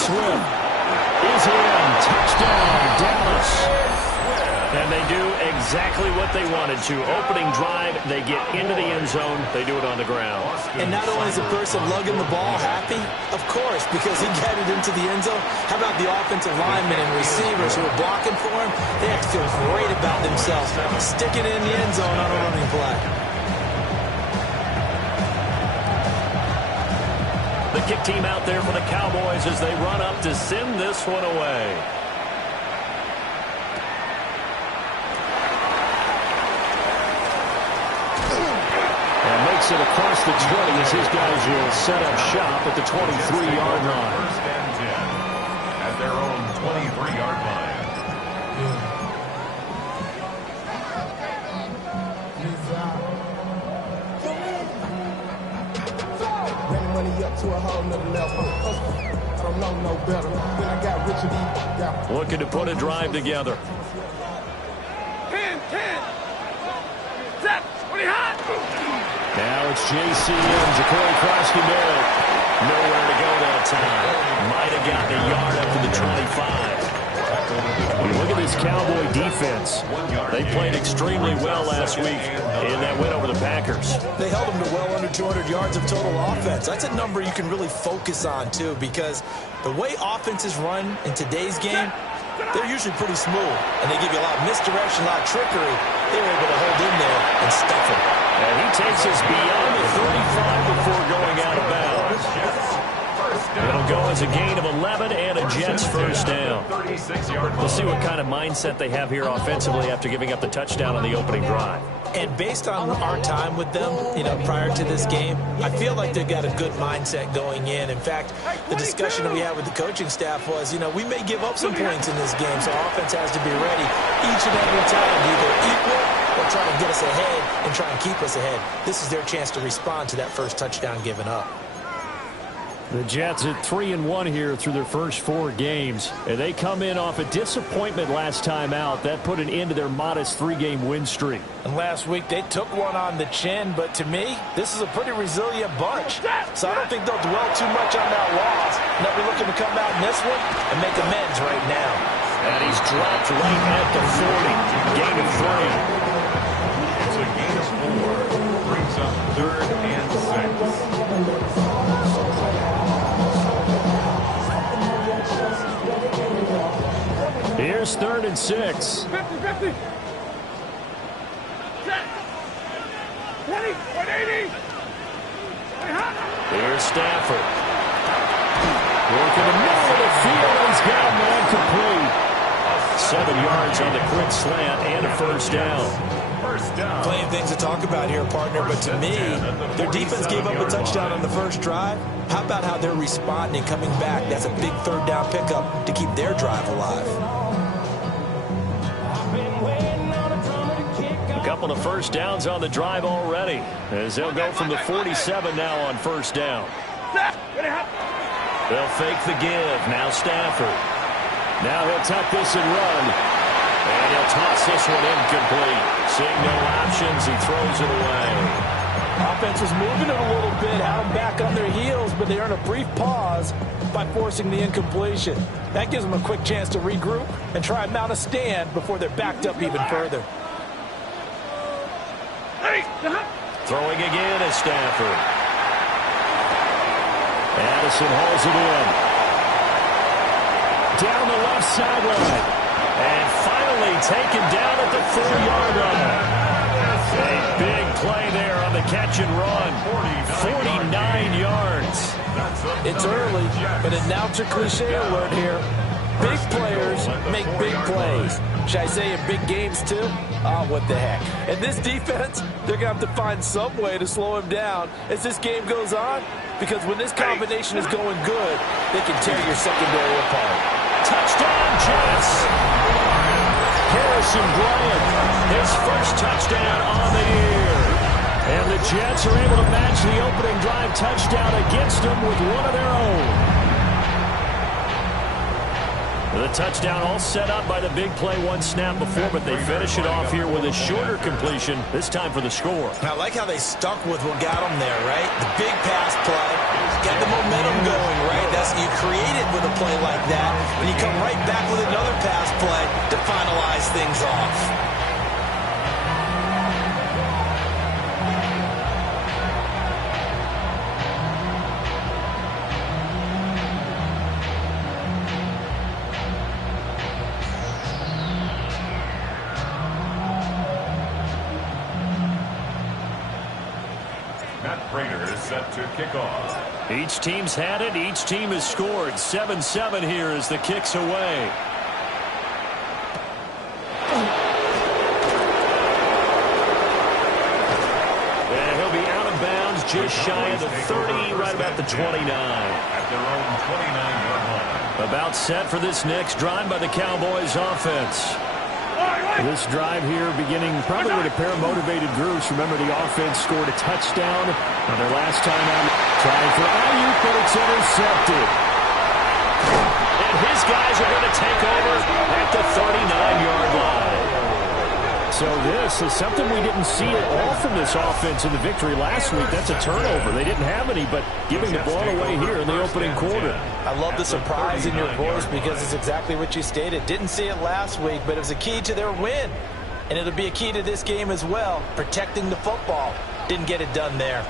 Swift is in. Touchdown, Dallas. And they do exactly what they wanted to. Opening drive, they get into the end zone. They do it on the ground. And not only is the person lugging the ball happy, of course, because he got it into the end zone. How about the offensive linemen and receivers who are blocking for him? They have to feel great about themselves, sticking it in the end zone on a running play. The kick team out there for the Cowboys as they run up to send this one away. It across the 20 as his guys will set up shop at the 23-yard line. First and 10 at their own 23-yard line. Looking to put a drive together. 10, 10. Set. What hot? Now it's J.C. and Jacory Krosky Merritt. Nowhere to go that time. Might have gotten a yard up to the 25. Look at this Cowboy defense. They played extremely well last week in that win over the Packers. They held them to well under 200 yards of total offense. That's a number you can really focus on, too, because the way offenses run in today's game, they're usually pretty smooth, and they give you a lot of misdirection, a lot of trickery. They were able to hold in there and stuff it. And he takes us beyond the 35 before going out of bounds. It'll go as a gain of 11 and a Jets first down. We'll see what kind of mindset they have here offensively after giving up the touchdown on the opening drive. And based on our time with them, prior to this game, I feel like they've got a good mindset going in. In fact, the discussion that we had with the coaching staff was, we may give up some points in this game, so offense has to be ready each and every time to either equal or try to get us ahead and try and keep us ahead. This is their chance to respond to that first touchdown given up. The Jets at 3-1 here through their first 4 games. And they come in off a disappointment last time out. That put an end to their modest 3-game win streak. And last week they took one on the chin, but to me, this is a pretty resilient bunch. So I don't think they'll dwell too much on that loss. They'll be looking to come out in this one and make amends right now. And he's dropped right at the 40. Gain of 3. It's a gain of 4. Brings up 3rd and 6. Here's 3rd and 6. 50, 50. Set. 20, 180. Here's Stafford. Working the middle of the field. He's got a man complete. 7 yards on the quick slant and a first down. Plenty of things to talk about here, partner, but to me, their defense gave up a touchdown on the first drive. How about how they're responding, coming back? That's a big 3rd down pickup to keep their drive alive. A couple of first downs on the drive already, as they'll go from the 47 now on first down. They'll fake the give. Now Stafford. Now he'll tuck this and run. And he'll toss this one incomplete. Seeing no options, he throws it away. Offense was moving it a little bit, had them back on their heels, but they earn a brief pause by forcing the incompletion. That gives them a quick chance to regroup and try and mount a stand before they're backed up even further. Throwing again is Stafford. Addison holds it in. Down the left sideline. And finally taken down at the 4-yard line. A big play there on the catch and run. 49 yards. It's early, but announcer cliche alert here. Big players make big plays. Should I say in big games too? Oh, what the heck. And this defense, they're going to have to find some way to slow him down as this game goes on, because when this combination is going good, they can tear your secondary apart. Touchdown, Jets. Harrison Bryant, his first touchdown on the year. And the Jets are able to match the opening drive touchdown against them with one of their own. The touchdown all set up by the big play one snap before, but they finish it off here with a shorter completion, this time for the score. I like how they stuck with what got them there, right? The big pass play, got the momentum going, right? That's you create it with a play like that, and you come right back with another pass play to finalize things off. Set to kick off. Each team's had it. Each team has scored. 7-7 here as the kick's away. And he'll be out of bounds just shy of the 30, right about the 29. At their own 29-yard line. About set for this next drive by the Cowboys offense. This drive here beginning probably with a pair of motivated groups. Remember, the offense scored a touchdown on their last time out. Trying for Ayuk, but it's intercepted. And his guys are going to take over at the 39-yard line. So this is something we didn't see at all from this offense in the victory last week. That's a turnover. They didn't have any, but giving the ball away here in the opening quarter. I love the surprise in your voice because it's exactly what you stated. Didn't see it last week, but it was a key to their win. And it'll be a key to this game as well, protecting the football. Didn't get it done there.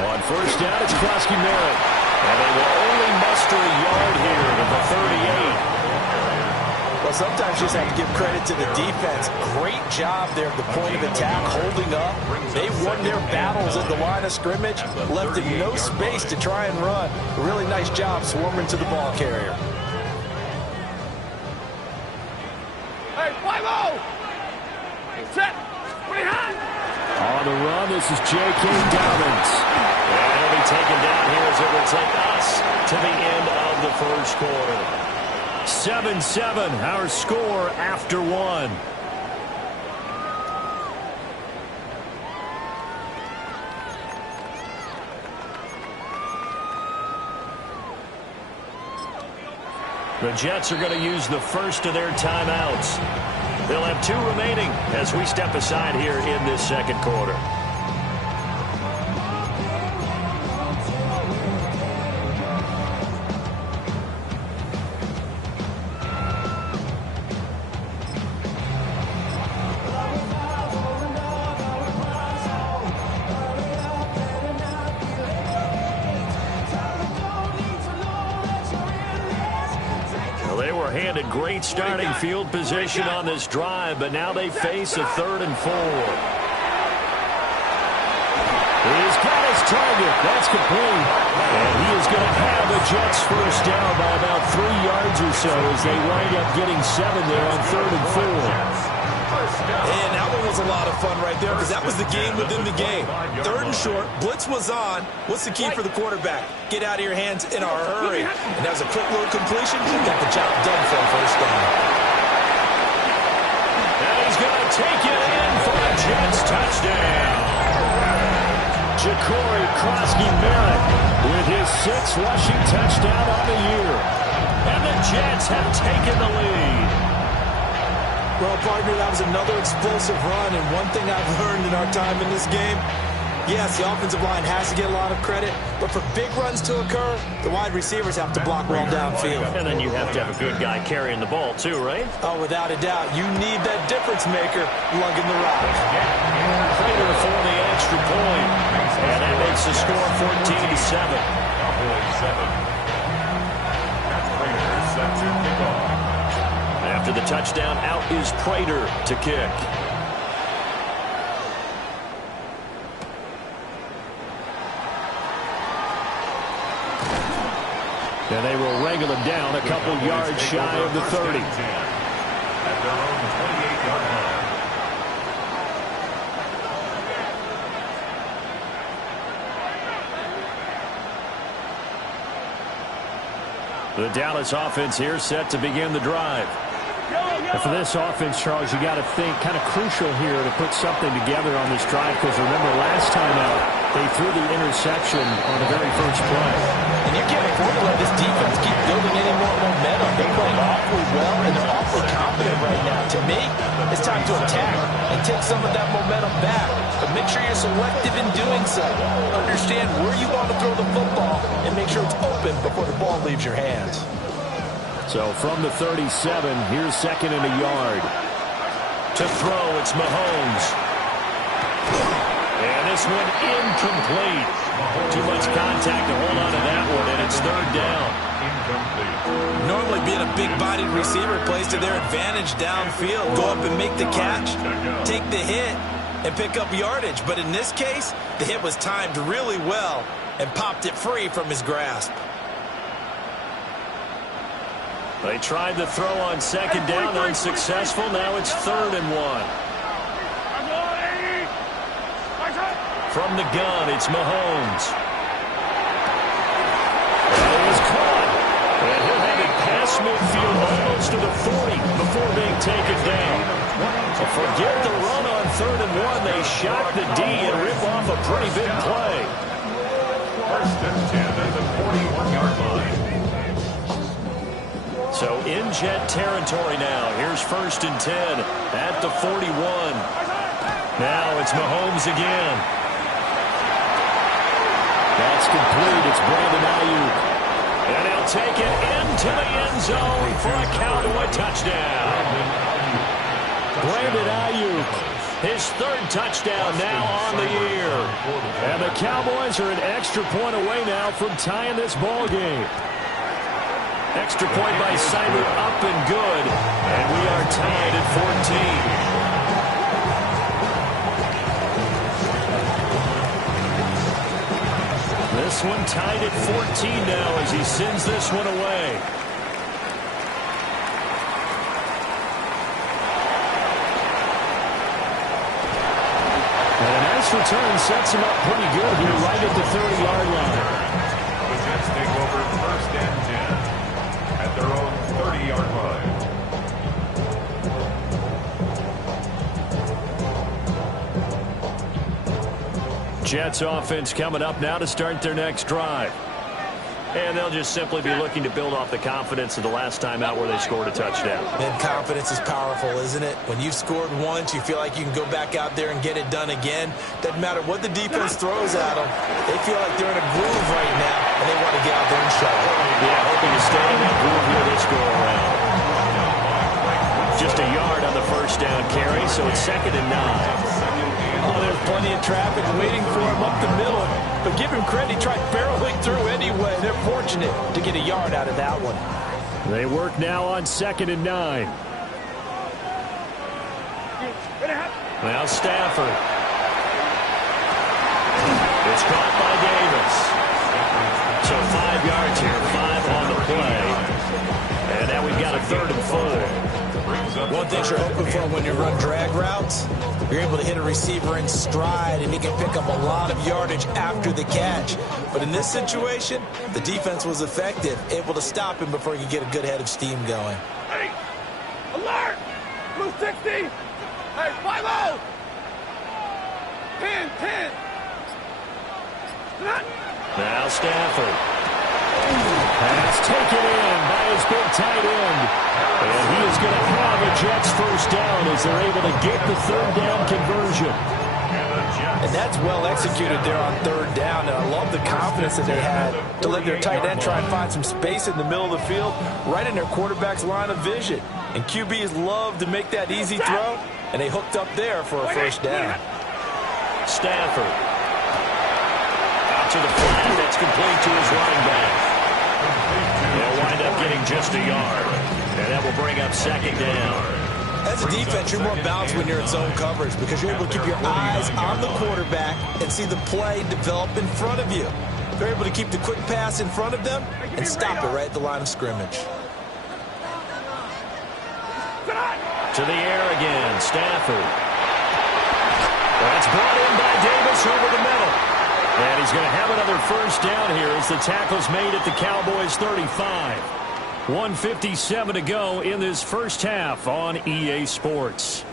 On first down, it's Krosky-Merritt. And they will only muster a yard here at the 38. Well, sometimes you just have to give credit to the defense. Great job there at the point of attack, holding up. They won their battles at the line of scrimmage, left them no space to try and run. A really nice job swarming to the ball carrier. Hey, 5-0! Set! On the run, this is J.K. Dobbins. And he'll be taken down here as it will take us to the end of the first quarter. 7-7, our score after one. The Jets are going to use the first of their timeouts. They'll have two remaining as we step aside here in this second quarter. Great starting field position on this drive, but now they face a 3rd and 4. He's got his target. That's complete. And he is going to have the Jets first down by about 3 yards or so as they wind up getting 7 there on 3rd and 4. And that one was a lot of fun right there because that was the game within the game. 3rd and short, blitz was on. What's the key for the quarterback? Get out of your hands in a hurry. And that was a quick little completion. Got the job done for a first down. Now he's going to take it in for a Jets touchdown. Ja'Cory Krosky-Merritt with his 6th rushing touchdown on the year. And the Jets have taken the lead. Well, partner, that was another explosive run, and one thing I've learned in our time in this game, yes, the offensive line has to get a lot of credit, but for big runs to occur, the wide receivers have to block well downfield. And then you have to have a good guy carrying the ball, too, right? Oh, without a doubt. You need that difference maker lugging the rock. Prater for the extra point, and that makes the score 14-7. Cowboys 7. Matt Prater set to kick off. After the touchdown, out is Prater to kick. And they will wrangle him down a couple yards shy of the 30. At their own 28-yard line. The Dallas offense here set to begin the drive. And for this offense, Charles, you got to think kind of crucial here to put something together on this drive, because remember last time out they threw the interception on the very first play. And you can't afford to let this defense keep building any more momentum. They're playing awfully well, and they're awfully confident right now. To me, it's time to attack and take some of that momentum back. But make sure you're selective in doing so. Understand where you want to throw the football and make sure it's open before the ball leaves your hands. So from the 37, here's second and a yard. To throw, it's Mahomes. And this one incomplete. Too much contact to hold on to that one, and it's third down. Normally being a big-bodied receiver plays to their advantage downfield. Go up and make the catch, take the hit, and pick up yardage. But in this case, the hit was timed really well and popped it free from his grasp. They tried to throw on second down, unsuccessful. Now it's 3rd and 1. From the gun, it's Mahomes. And he is caught. And he'll have it past midfield almost to the 40 before being taken down. Forget the run on 3rd and 1. They shock the D and rip off a pretty big play. First and 10 at the 41-yard line. So in Jet territory now. Here's 1st and 10 at the 41. Now it's Mahomes again. That's complete. It's Brandon Ayuk. And he'll take it into the end zone for a Cowboy touchdown. Brandon Ayuk, his 3rd touchdown now on the year. And the Cowboys are an extra point away now from tying this ball game. Extra point by Simon, up and good. And we are tied at 14. This one tied at 14 now as he sends this one away. And a nice return sets him up pretty good here right at the 30-yard line. The Jets take over 1st and 10 at their own 30-yard line. Jets offense coming up now to start their next drive. And they'll just simply be looking to build off the confidence of the last time out where they scored a touchdown. And confidence is powerful, isn't it? When you've scored once, you feel like you can go back out there and get it done again. Doesn't matter what the defense throws at them. They feel like they're in a groove right now, and they want to get out there and show it. Yeah, hoping to stay in that groove here this go-around. Just a yard on the 1st down carry, so it's 2nd and 9. Oh, there's plenty of traffic waiting for him up the middle. But give him credit, he tried barreling through anyway. They're fortunate to get a yard out of that one. They work now on 2nd and 9. Now Stafford. It's caught by Davis. So 5 yards here, 5 on the play. And now we've got a 3rd and 4. One thing you're hoping for when you run drag routes, you're able to hit a receiver in stride and he can pick up a lot of yardage after the catch. But in this situation, the defense was effective, able to stop him before he could get a good head of steam going. Hey, alert! Blue 60! Hey, 5-0! 10. Now Stafford. Pass taken in by his big tight end. And he is going to have a Jets 1st down as they're able to get the 3rd down conversion. And that's well executed there on 3rd down. And I love the confidence that they had to let their tight end try and find some space in the middle of the field, right in their quarterback's line of vision. And QBs love to make that easy throw, and they hooked up there for a 1st down. Stafford. Out to the flat. That's complete to his running back. They'll wind up getting just a yard. And that will bring up 2nd down. As a defense, you're more balanced when you're in zone coverage because you're able to keep your eyes on the quarterback and see the play develop in front of you. They're able to keep the quick pass in front of them and stop it right at the line of scrimmage. To the air again, Stafford. That's brought in by Davis over the middle. And he's going to have another 1st down here as the tackle's made at the Cowboys' 35. 1:57 to go in this first half on EA Sports.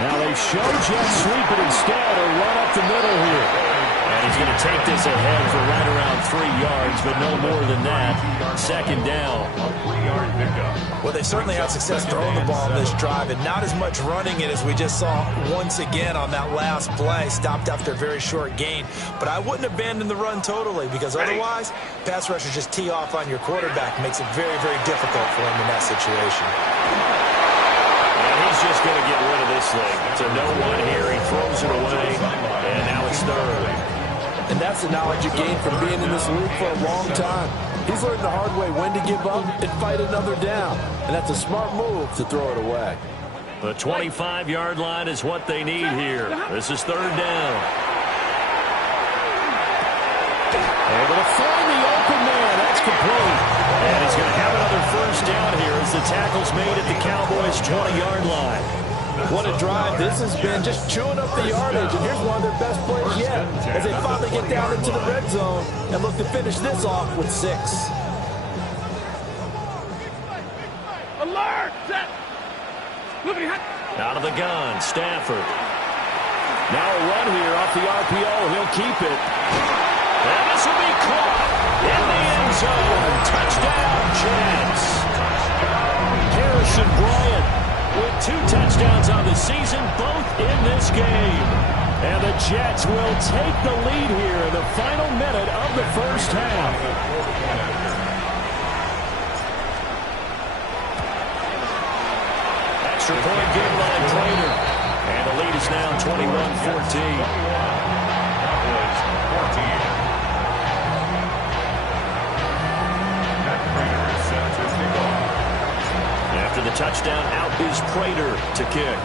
Now they show Jets sweep it instead or run up the middle here. And he's going to take this ahead for right around 3 yards, but no more than that. Second down. Well, they certainly had success throwing the ball on this drive, and not as much running it as we just saw once again on that last play. Stopped after a very short gain. But I wouldn't abandon the run totally, because otherwise, pass rushers just tee off on your quarterback. Makes it very, very difficult for him in that situation. He's just going to get rid of this thing. It's a no-one here. He throws it away, and now it's third. And that's the knowledge you gain from being in this league for a long time. He's learned the hard way when to give up and fight another down. And that's a smart move to throw it away. The 25-yard line is what they need here. This is third down. Able to find the open man. That's complete. And he's going to have another first down here as the tackle's made at the Cowboys' 20-yard line. What a drive this has been, just chewing up the yardage. And here's one of their best plays yet as they finally get down into the red zone and look to finish this off with 6. Alert! Set! Out of the gun, Stafford. Now a run here off the RPO. He'll keep it. And this will be caught in the end zone. Touchdown, Jets. Harrison Bryant with 2 touchdowns on the season, both in this game. And the Jets will take the lead here in the final minute of the first half. Extra point given by Prater. And the lead is now 21-14. After the touchdown, out is Prater to kick.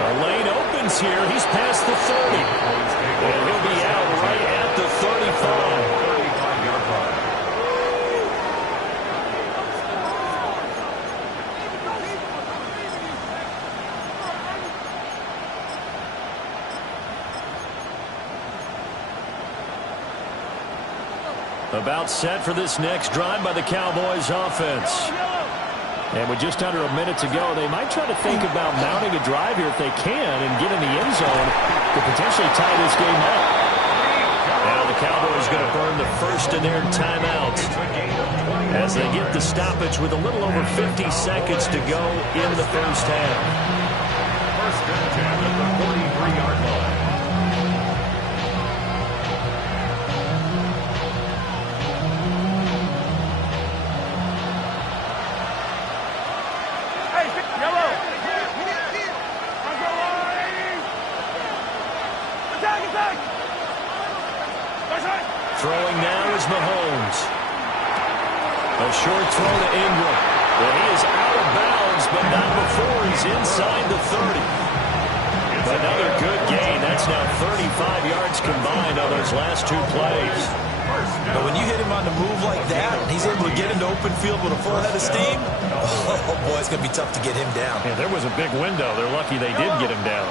A lane opens here. He's past the 30. And he'll be out right at the 35. About set for this next drive by the Cowboys offense. And with just under a minute to go, they might try to think about mounting a drive here if they can and get in the end zone to potentially tie this game up. Now the Cowboys going to burn the first of their timeout as they get the stoppage with a little over 50 seconds to go in the first half. First and 10 at the 43-yard line. Throwing now is Mahomes. A short throw to Ingram. Well, he is out of bounds, but not before he's inside the 30. Another good gain. That's now 35 yards combined on those last 2 plays. But when you hit him on the move like that, and he's able to get into open field with a full head of steam, oh boy, it's going to be tough to get him down. Yeah, there was a big window. They're lucky they did get him down.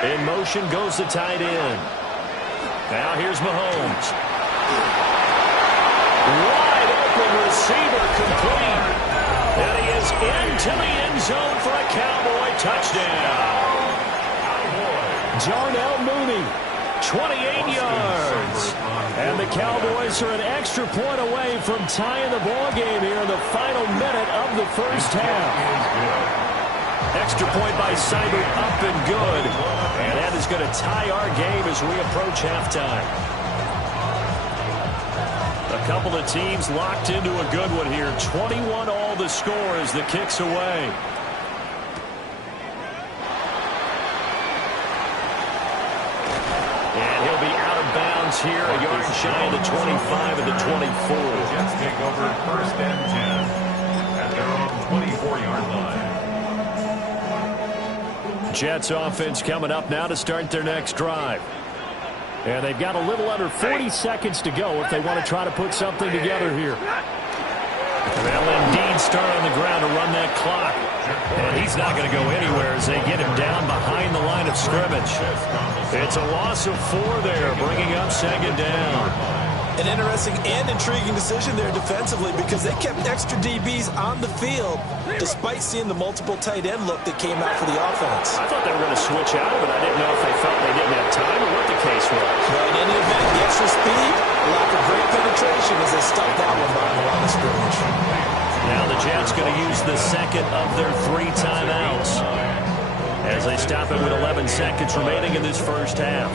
In motion goes the tight end. Now here's Mahomes. Wide open receiver complete. And he is into the end zone for a Cowboy touchdown. Jarnell Mooney, 28 yards. And the Cowboys are an extra point away from tying the ball game here in the final minute of the first half. Extra point by Seibert, up and good. And that is going to tie our game as we approach halftime. A couple of teams locked into a good one here. 21 all the score as the kick's away. And he'll be out of bounds here, a yard shy of the 25 and the 24. Jets take over first and 10 at their own 24-yard line. Jets offense coming up now to start their next drive. And they've got a little under 40 seconds to go if they want to try to put something together here. They'll indeed start on the ground to run that clock. And he's not going to go anywhere as they get him down behind the line of scrimmage. It's a loss of 4 there, bringing up second down. An interesting and intriguing decision there defensively because they kept extra DBs on the field despite seeing the multiple tight end look that came out for the offense. I thought they were going to switch out, but I didn't know if they felt they didn't have time or what the case was. Well, in any event, the extra speed, lack of great penetration as they stuffed that one behind the line of scrimmage. Now the Jets going to use the second of their 3 timeouts as they stop it with 11 seconds remaining in this first half.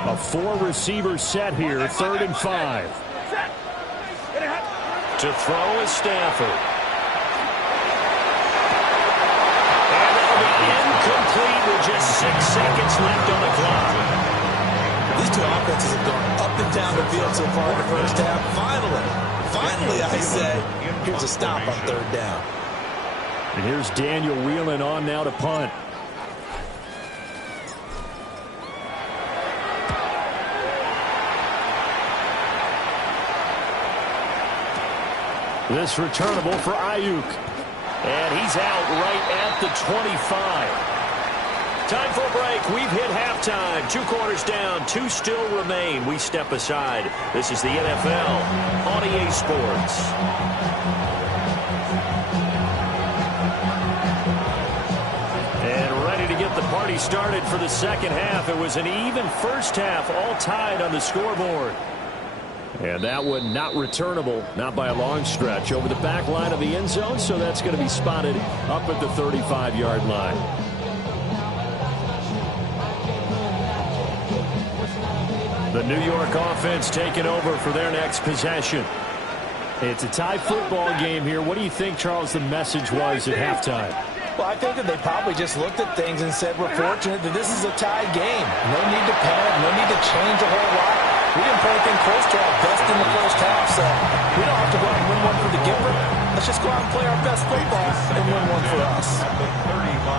A 4-receiver set here, 3rd and 5. To throw is Stafford. And that'll be incomplete with just 6 seconds left on the clock. These two offenses have gone up and down the field so far in the first half. Finally, I say, here's a stop on 3rd down. And here's Daniel Whelan on now to punt. This returnable for Ayuk. And he's out right at the 25. Time for a break. We've hit halftime. 2 quarters down. 2 still remain. We step aside. This is the NFL on EA Sports. And ready to get the party started for the second half. It was an even first half, all tied on the scoreboard. And that one not returnable, not by a long stretch, over the back line of the end zone, so that's going to be spotted up at the 35-yard line. The New York offense taking over for their next possession. It's a tie football game here. What do you think, Charles, the message was at halftime? Well, I think that they probably just looked at things and said, we're fortunate that this is a tie game. No need to panic, no need to change a whole lot. We didn't play anything close to our best in the first half, so we don't have to go out and win one for the giver. Let's just go out and play our best football and win one for us.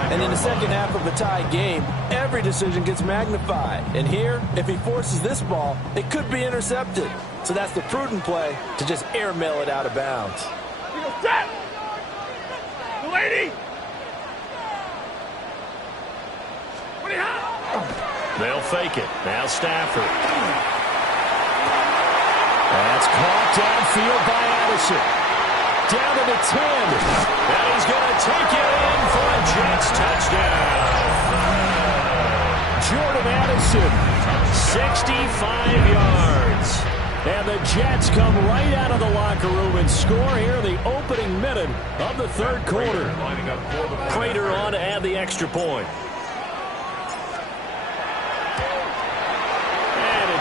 And in the second half of a tie game, every decision gets magnified. And here, if he forces this ball, it could be intercepted. So that's the prudent play to just airmail it out of bounds. The lady! What do you have? They'll fake it. Now Stafford. That's caught downfield by Addison. Down to the 10. And he's going to take it in for a Jets touchdown. Jordan Addison, 65 yards. And the Jets come right out of the locker room and score here in the opening minute of the 3rd quarter. Prater on to add the extra point.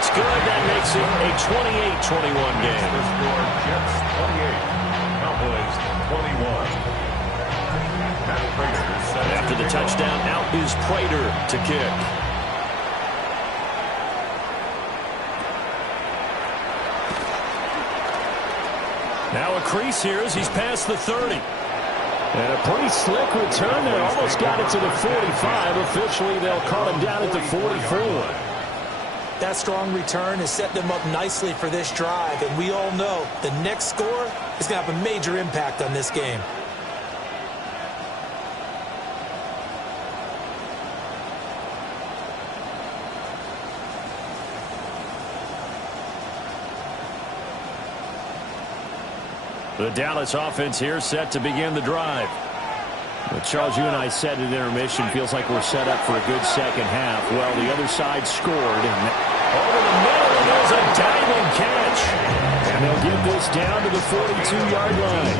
It's good. That makes it a 28-21 game. Jets 28, Cowboys 21. After the touchdown, out is Prater to kick. Now a crease here as he's past the 30. And a pretty slick return there. Almost got it to the 45. Officially, they'll call him down at the 44. That strong return has set them up nicely for this drive, and we all know the next score is going to have a major impact on this game. The Dallas offense here set to begin the drive. Well, Charles, you and I said at intermission, feels like we're set up for a good second half. Well, the other side scored. And over the middle, and there's a diving catch. And they'll get this down to the 42-yard line.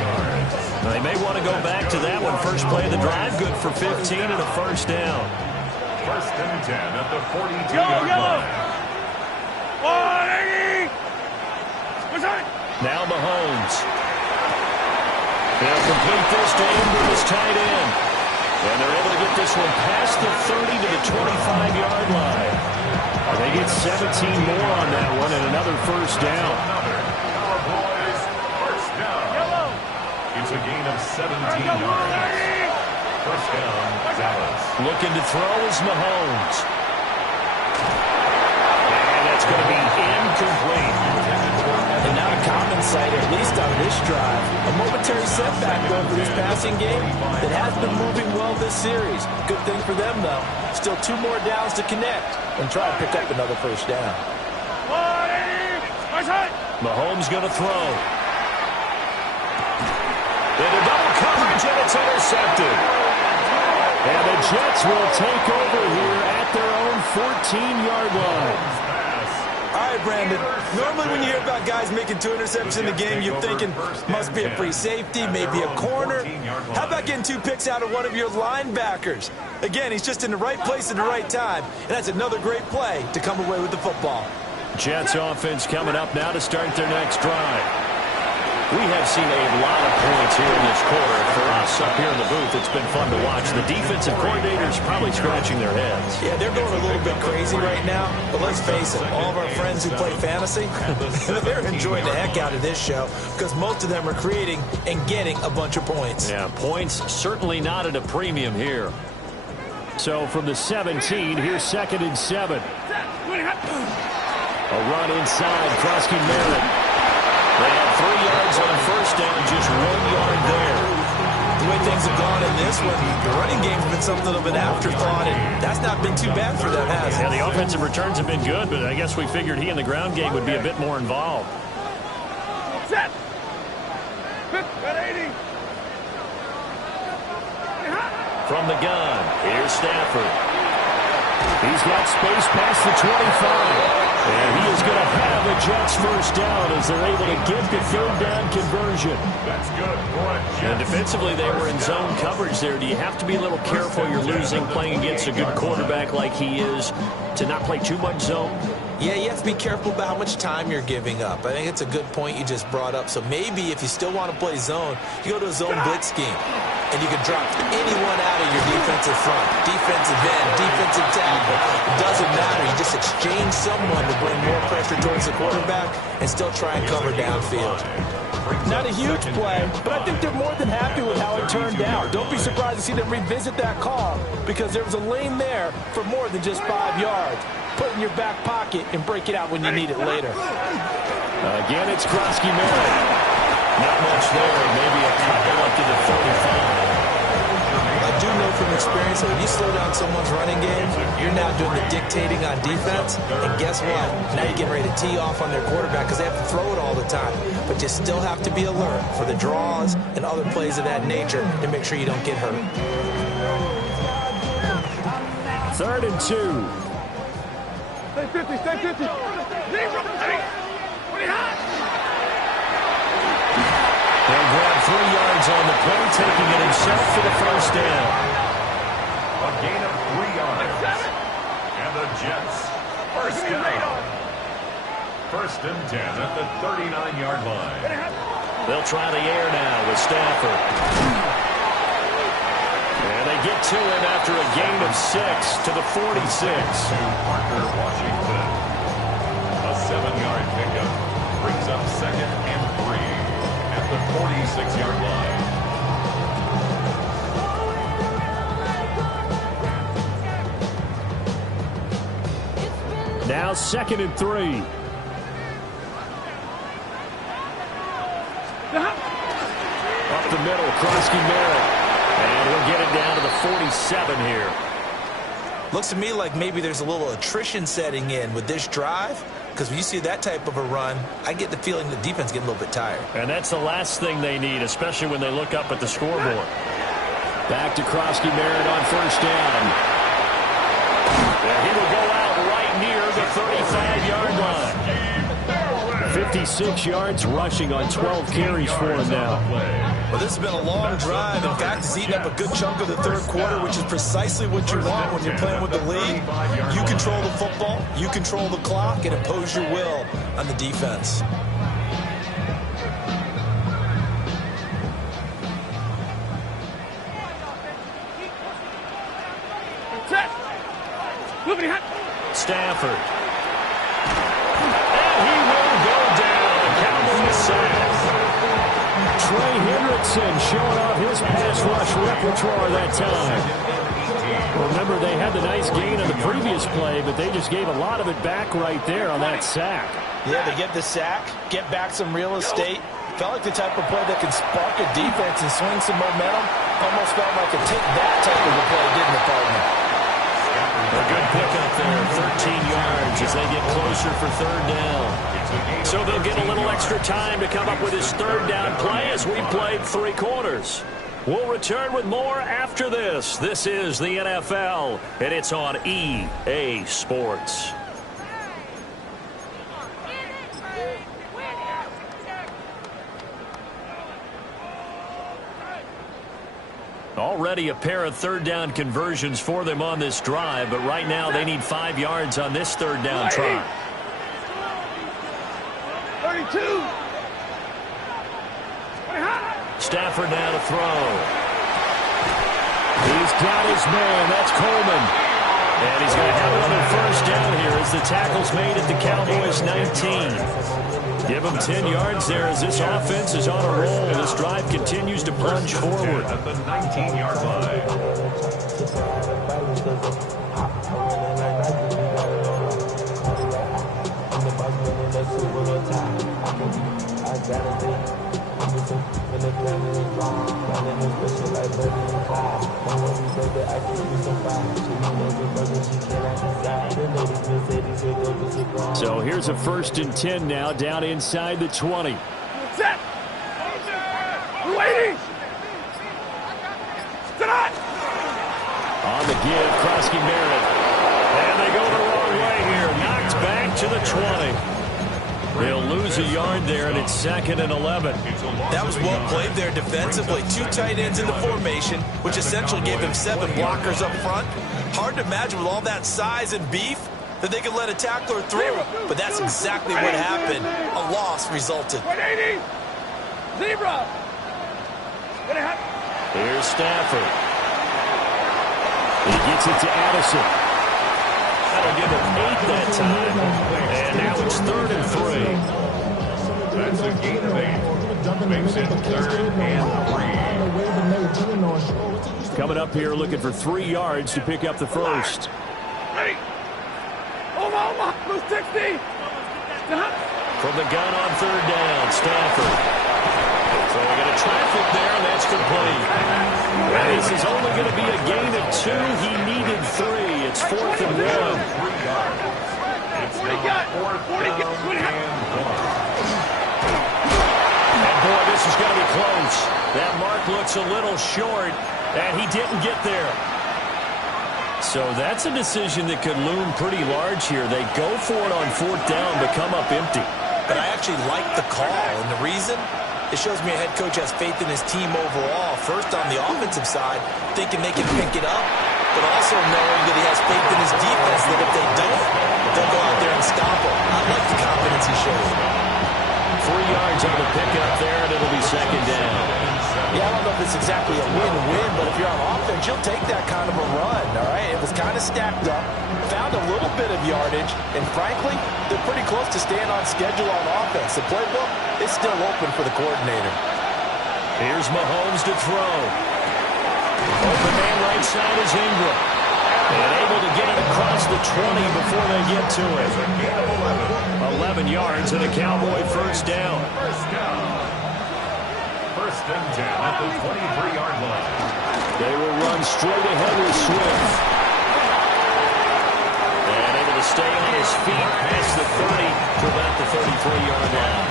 Now, they may want to go back to that one. First play of the drive, good for 15 and a first down. 1st and 10 at the 42-yard line. Now Mahomes. They'll complete this to Ingram as tight end. And they're able to get this one past the 30 to the 25-yard line. And they get 17 more on that one and another first down. Cowboys first down. It's a gain of 17 yards. First down, Dallas. Looking to throw is Mahomes. And that's going to be incomplete. And not a common sight, at least on this this drive. A momentary setback, though, for this passing game that has been moving well this series. Good thing for them, though. Still 2 more downs to connect and try to pick up another first down. Mahomes going to throw. Into double coverage, and it's intercepted. And the Jets will take over here at their own 14-yard line. All right, Brandon. Normally when you hear about guys making 2 interceptions in the game, you're thinking must be a free safety, maybe a corner. How about getting 2 picks out of one of your linebackers? Again, he's just in the right place at the right time, and that's another great play to come away with the football. Jets offense coming up now to start their next drive. We have seen a lot of points here in this quarter. For us up here in the booth, it's been fun to watch. The defensive coordinators probably scratching their heads. Yeah, they're going a little bit crazy right now, but let's face it, all of our friends who play fantasy, they're enjoying the heck out of this show because most of them are creating and getting a bunch of points. Yeah, points certainly not at a premium here. So from the 17, here's 2nd and 7. A run inside, Krosky Merritt. They have 3 yards on first down, just 1 yard there. The way things have gone in this one, the running game's been something of an afterthought, and that's not been too bad for them, has it? Yeah, the offensive returns have been good, but I guess we figured he in the ground game would be a bit more involved. Set. 80. From the gun, here's Stafford. He's got space past the 25. And he is going to have a Jets first down as they're able to get the 3rd down conversion. That's good. And defensively, they were in zone coverage there. Do you have to be a little careful? You're losing, playing against a good quarterback like he is, to not play too much zone? Yeah, you have to be careful about how much time you're giving up. I think it's a good point you just brought up. So maybe if you still want to play zone, you go to a zone blitz scheme. And you can drop anyone out of your defensive front, defensive end, defensive tackle. It doesn't matter. You just exchange someone to bring more pressure towards the quarterback and still try and cover downfield. Not a huge play, but I think they're more than happy with how it turned out. Don't be surprised to see them revisit that call because there was a lane there for more than just 5 yards. Put it in your back pocket and break it out when you need it later. Again, it's Krosky Merritt. Not much there, maybe a couple up to the 35. I do know from experience that when you slow down someone's running game, you're now doing the dictating on defense. And guess what? Now you're getting ready to tee off on their quarterback because they have to throw it all the time. But you still have to be alert for the draws and other plays of that nature to make sure you don't get hurt. 3rd and 2. Stay 50, stay 50. They'll grab 3 yards on the play, taking it himself for the first down. A gain of 3 yards. And the Jets, first down. 1st and 10 at the 39-yard line. They'll try the air now with Stafford. And they get to him after a gain of 6 to the 46. To Parker, Washington. A 7-yard pickup brings up 2nd and 3 at the 46-yard line. Now 2nd and 3. Up the middle, Krosky Merritt. And we'll get it down to the 47 here. Looks to me like maybe there's a little attrition setting in with this drive. Because when you see that type of a run, I get the feeling the defense getting a little bit tired. And that's the last thing they need, especially when they look up at the scoreboard. Back to Krosky Merritt on first down. And he will go out right near the 35-yard line. 56 yards rushing on 12 carries for him now. Well, this has been a long drive. In fact, it's eaten up a good chunk of the 3rd quarter, which is precisely what you want when you're playing with the lead. You control the football, you control the clock, and impose your will on the defense. Stafford. And he will go down. Cowboys sack. Trey Hendrickson showing off his pass rush repertoire that time. Remember, they had the nice gain on the previous play, but they just gave a lot of it back right there on that sack. Yeah, they get the sack, get back some real estate, Felt like the type of play that can spark a defense and swing some momentum. Almost felt like a take-that type of a play, didn't it, partner? A good pickup there, 13 yards as they get closer for third down. So they'll get a little extra time to come up with his third down play as we played 3 quarters. We'll return with more after this. This is the NFL, and it's on EA Sports. Already a pair of third down conversions for them on this drive, but right now they need 5 yards on this third down try. 32. Stafford now to throw. He's got his man. That's Coleman. And he's going to have another first down here as the tackle's made at the Cowboys' 19. Give him 10 yards there as this offense is on a roll. This drive continues to plunge forward. At the 19-yard line. So here's a 1st and 10 now, down inside the 20. Set. We're waiting. Tonight. On the give, Krosky Barrett. And they go the wrong way here. Knocked back to the 20. They'll lose a yard there, and it's 2nd and 11. That was well played there defensively. 2 tight ends in the formation, which essentially gave them 7 blockers up front. Hard to imagine with all that size and beef that they could let a tackler through. But that's exactly what happened. A loss resulted. 180. Zebra. Here's Stafford. He gets it to Addison. That'll give him 8 that time. And now it's 3rd and 3. That's a gain of 8. Makes it 3rd and 3. Coming up here looking for 3 yards to pick up the first. Ready. Oma. Lose 60. From the gun on 3rd down, Stafford. So we got a traffic there, and that's complete. And this is only going to be a gain of 2. He needed 3. It's 4th and 1. It's now 4th down and 1. And boy, this is going to be close. That mark looks a little short, and he didn't get there. So that's a decision that could loom pretty large here. They go for it on 4th down, but come up empty. But I actually like the call, and the reason? It shows me a head coach has faith in his team overall. First, on the offensive side, thinking they can pick it up, but also knowing that he has faith in his defense that if they don't, they'll go out there and stop him. I like the confidence he shows. 3 yards on the pickup there, and it'll be 2nd down. Yeah, I don't know if it's exactly a win-win, but if you're on offense, you'll take that kind of a run, all right? It was kind of stacked up, found a little bit of yardage, and frankly, they're pretty close to staying on schedule on offense. The playbook is still open for the coordinator. Here's Mahomes to throw. Open man right side is Ingram. And able to get it across the 20 before they get to it. 11 yards and a Cowboy first down. 1st and 10 at the 23-yard line. They will run straight ahead with Swift. And able to stay on his feet past the 30 to about the 33-yard line.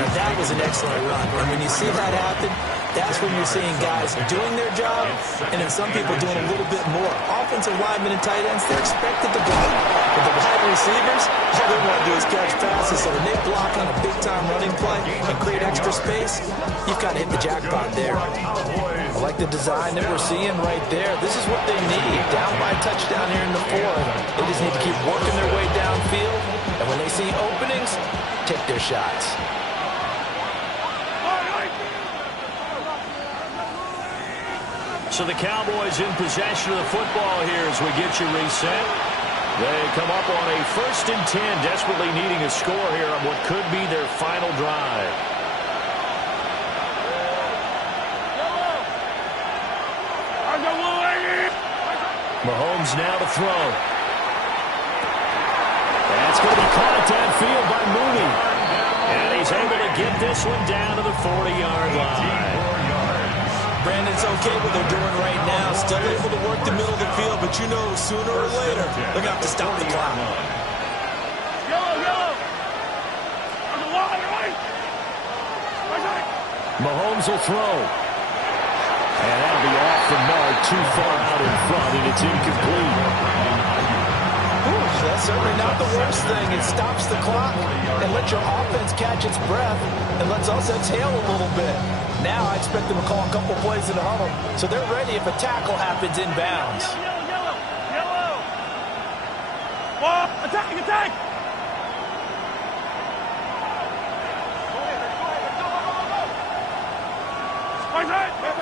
Now, that was an excellent run. And when you see that happen, that's when you're seeing guys doing their job and then some people doing a little bit more. Offensive linemen and tight ends, they're expected to block. But the wide receivers, all they want to do is catch passes. So when they block on a big-time running play and create extra space, you've got to hit the jackpot there. I like the design that we're seeing right there. This is what they need. Down by a touchdown here in the 4th. They just need to keep working their way downfield. And when they see openings, take their shots. So the Cowboys in possession of the football here as we get you reset. They come up on a 1st and 10, desperately needing a score here on what could be their final drive. Mahomes now to throw. That's going to be caught downfield by Mooney. And he's He's able to get this one down to the 40-yard line. Brandon, it's okay what they're doing right now. Still able to work the middle of the field, but you know sooner or later they're going to have to stop the clock. Yellow. On the line, right. Mahomes will throw. And that'll be off the mark, too far out in front, and it's incomplete. That's certainly not the worst thing. It stops the clock and lets your offense catch its breath and lets us exhale a little bit. Now I expect them to call a couple plays in the huddle so they're ready if a tackle happens inbounds. Yellow. Oh, attack.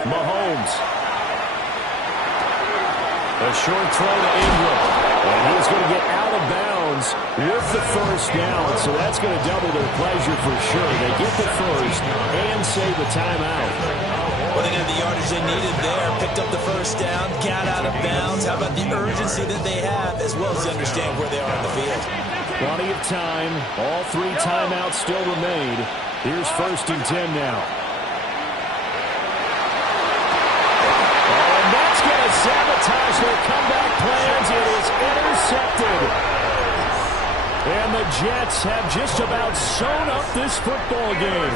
Mahomes. A short throw to Ingram. And he's going to get out of bounds with the first down. So that's going to double their pleasure for sure. They get the first and save the timeout. Well, they got the yardage they needed there. Picked up the first down, got out of bounds. How about the urgency that they have as well as they understand where they are on the field? Plenty of time. All three timeouts still remain. Here's 1st and 10 now. Sabotage their comeback plans. It is intercepted. And the Jets have just about sewn up this football game.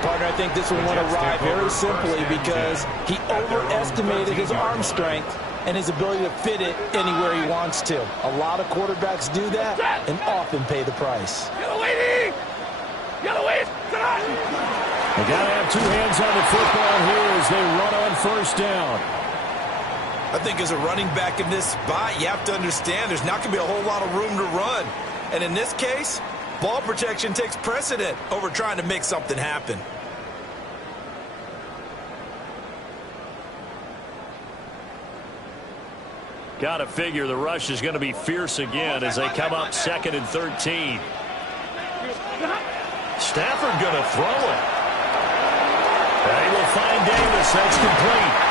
Partner, I think this one went awry very simply because he overestimated his arm strength and his ability to fit it anywhere he wants to. A lot of quarterbacks do that and often pay the price. Yellow wait. They got to have two hands on the football here as they run on 1st down. I think as a running back in this spot, you have to understand there's not going to be a whole lot of room to run. And in this case, ball protection takes precedent over trying to make something happen. Got to figure the rush is going to be fierce again as they come up 2nd and 13. Stafford going to throw it. They will find Davis. That's complete.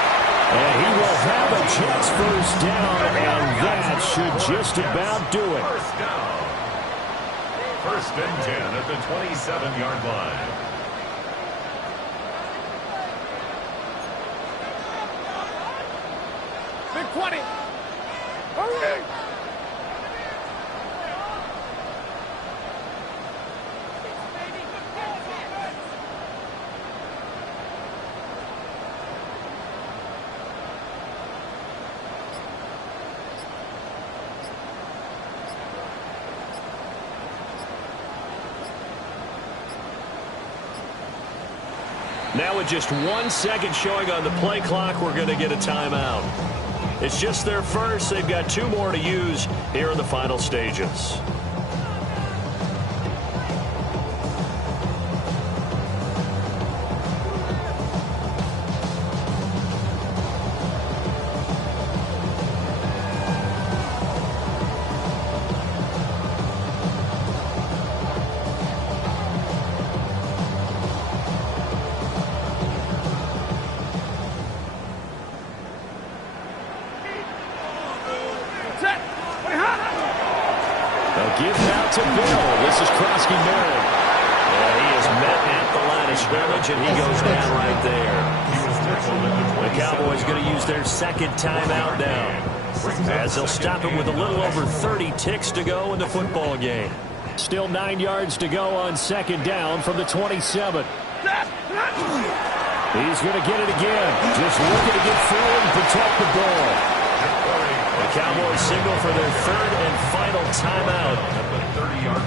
And he will have a Jets first down, and that should just about do it. First down. 1st and 10 at the 27-yard line. Big 20. Hurry! Now with just 1 second showing on the play clock, we're going to get a timeout. It's just their first. They've got 2 more to use here in the final stages. Give out to Bill. This is Krosky Merritt. Yeah, he is met at the line of scrimmage, and he goes down right there. The Cowboys going to use their 2nd timeout now, as they'll stop him with a little over 30 ticks to go in the football game. Still 9 yards to go on 2nd down from the 27. He's going to get it again. Just looking to get forward and protect the ball. The Cowboys signal for their 3rd and final timeout,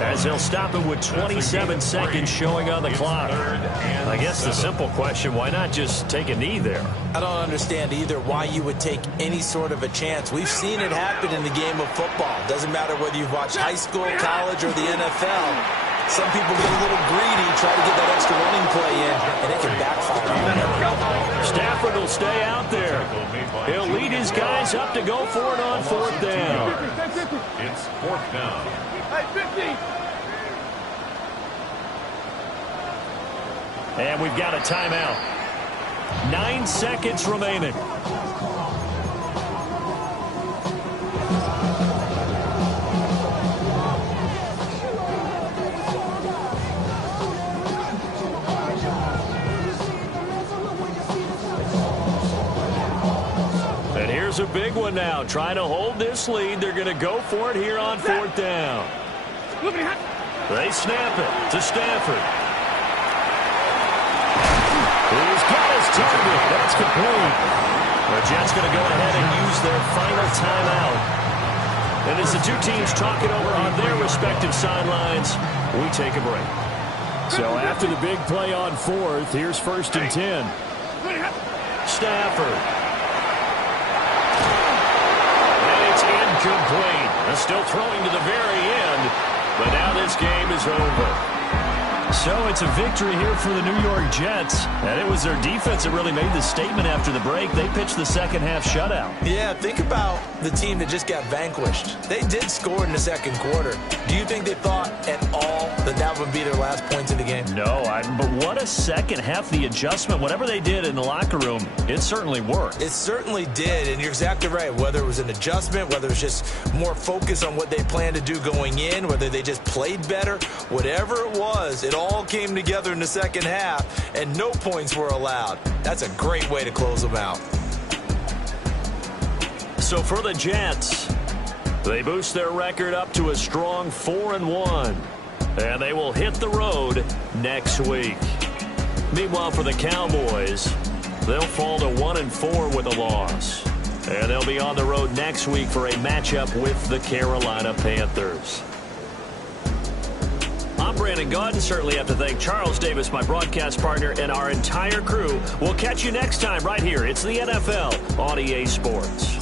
as they'll stop it with 27 seconds showing on the clock. I guess the simple question, why not just take a knee there? I don't understand either why you would take any sort of a chance. We've seen it happen in the game of football. Doesn't matter whether you've watched high school, college, or the NFL. Some people get a little greedy, try to get that extra running play in, and it can backfire on them. Stafford will stay out there. He'll lead his guys up to go for it on 4th down. It's 4th down. Hey, 50. And we've got a timeout. 9 seconds remaining. one now. Trying to hold this lead. They're going to go for it here on 4th down. They snap it to Stafford. He's got his target. That's complete. The Jets going to go ahead and use their final timeout. And as the two teams talk it over on their respective sidelines, we take a break. So after the big play on 4th, here's 1st and 10. Stafford. And it's incomplete. They're still throwing to the very end, but now this game is over. So it's a victory here for the New York Jets. And it was their defense that really made the statement after the break. They pitched the second half shutout. Yeah, think about the team that just got vanquished. They did score in the second quarter. Do you think they thought at all that that would be their last points in the game? No, but what a second half. The adjustment, whatever they did in the locker room, it certainly worked. It certainly did, and you're exactly right. Whether it was an adjustment, whether it was just more focus on what they planned to do going in, whether they just played better, whatever it was, it all came together in the second half, and no points were allowed. That's a great way to close them out. So for the Jets, they boost their record up to a strong 4-1, and they will hit the road next week. Meanwhile, for the Cowboys, they'll fall to 1-4 with a loss, and they'll be on the road next week for a matchup with the Carolina Panthers. I'm Brandon Gaudin. Certainly have to thank Charles Davis, my broadcast partner, and our entire crew. We'll catch you next time right here. It's the NFL on EA Sports.